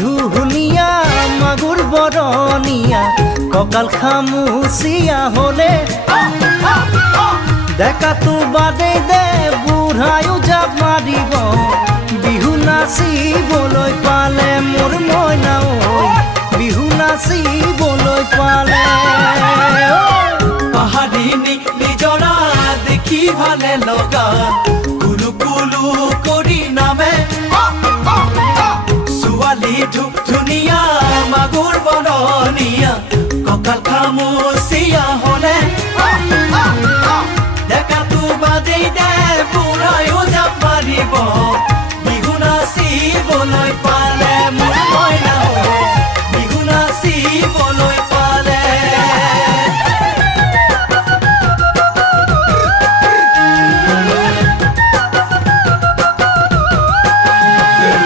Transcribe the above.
ধুহুনিয়া মাগুৰ বৰনিয়া ককাল খামুচিয়া হলে দেখা তো বাদে দে বুঢ়ায়ো জাপ মাৰিব বিহু নাচিবলৈ পালে মোৰ মইনা ঐ বিহু নাচিবলৈ পালে পাহাৰিনী নিজৰা দেখি ভালে লগা কুলু কুলু কৰি নামে ছোৱালী ধুনীয়া মাগুৰ বৰনিয়া কঁকাল খামুচিয়া হলে দেখাতো বাদেই দে বুঢ়ায়ো জাপ মাৰিব বিহু নাচিবলৈ পালে